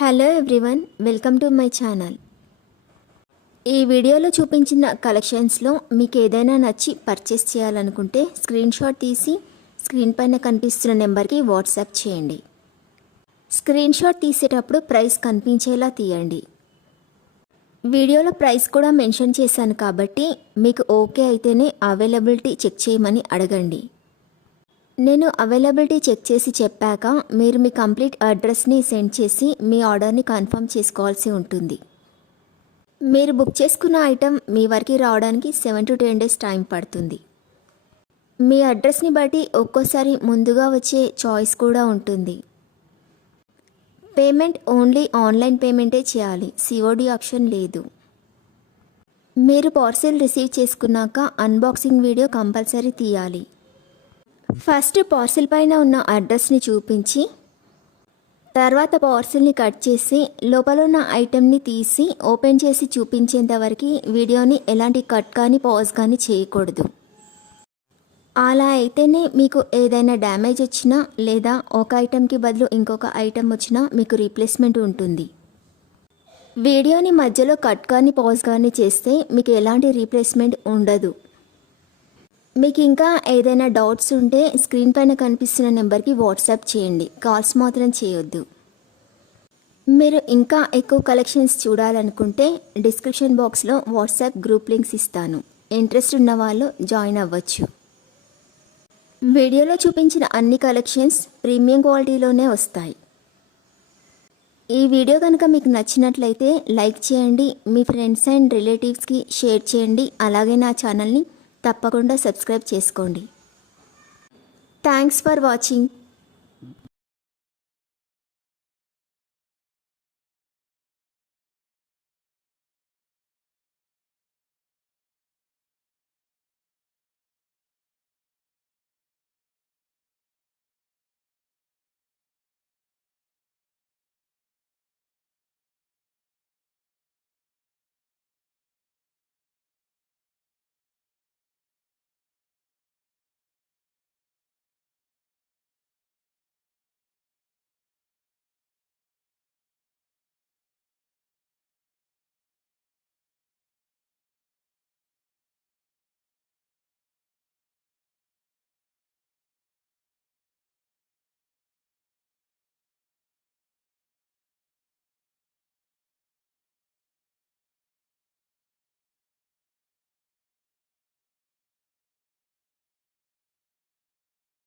Hello everyone, welcome to my channel. ఈ వీడియోలో చూపించిన కలెక్షన్స్లో మీకు ఏదైనా నచ్చి పర్చేస్ చేయాలనుకుంటే స్క్రీన్ షాట్ తీసి స్క్రీన్ పైన కనిపిస్తున్న నెంబర్కి వాట్సాప్ చేయండి. స్క్రీన్ షాట్ తీసేటప్పుడు ప్రైస్ కనిపించేలా తీయండి. వీడియోలో ప్రైస్ కూడా మెన్షన్ చేశాను కాబట్టి మీకు ఓకే అయితేనే అవైలబిలిటీ చెక్ చేయమని అడగండి. నేను అవైలబిలిటీ చెక్ చేసి చెప్పాక మీరు మీ కంప్లీట్ అడ్రస్ని సెండ్ చేసి మీ ఆర్డర్ని కన్ఫర్మ్ చేసుకోవాల్సి ఉంటుంది. మీరు బుక్ చేసుకున్న ఐటెం మీ వరకు రావడానికి 7 to 10 days టైం పడుతుంది. మీ అడ్రస్ని బట్టి ఒక్కోసారి ముందుగా వచ్చే చాయిస్ కూడా ఉంటుంది. పేమెంట్ ఓన్లీ ఆన్లైన్ పేమెంటే చేయాలి, సిఓడి ఆప్షన్ లేదు. మీరు పార్సిల్ రిసీవ్ చేసుకున్నాక అన్బాక్సింగ్ వీడియో కంపల్సరీ తీయాలి. ఫస్ట్ పార్సిల్ పైన ఉన్న అడ్రస్ని చూపించి తర్వాత పార్సిల్ని కట్ చేసి లోపల ఉన్న ఐటెంని తీసి ఓపెన్ చేసి చూపించేంత వరకు వీడియోని ఎలాంటి కట్ కానీ పాజ్ కానీ చేయకూడదు. అలా అయితేనే మీకు ఏదైనా డ్యామేజ్ వచ్చినా లేదా ఒక ఐటెంకి బదులు ఇంకొక ఐటెం వచ్చినా మీకు రీప్లేస్మెంట్ ఉంటుంది. వీడియోని మధ్యలో కట్ కానీ పాజ్ కానీ చేస్తే మీకు ఎలాంటి రీప్లేస్మెంట్ ఉండదు. మీకు ఇంకా ఏదైనా డౌట్స్ ఉంటే స్క్రీన్ పైన కనిపిస్తున్న నెంబర్కి వాట్సాప్ చేయండి, కాల్స్ మాత్రం చేయొద్దు. మీరు ఇంకా ఎక్కువ కలెక్షన్స్ చూడాలనుకుంటే డిస్క్రిప్షన్ బాక్స్లో వాట్సాప్ గ్రూప్ లింక్స్ ఇస్తాను, ఇంట్రెస్ట్ ఉన్న వాళ్ళు జాయిన్ అవ్వచ్చు. వీడియోలో చూపించిన అన్ని కలెక్షన్స్ ప్రీమియం క్వాలిటీలోనే వస్తాయి. ఈ వీడియో కనుక మీకు నచ్చినట్లయితే లైక్ చేయండి, మీ ఫ్రెండ్స్ అండ్ రిలేటివ్స్కి షేర్ చేయండి. అలాగే నా ఛానల్ని తప్పకుండా సబ్స్క్రైబ్ చేసుకోండి. Thanks for watching.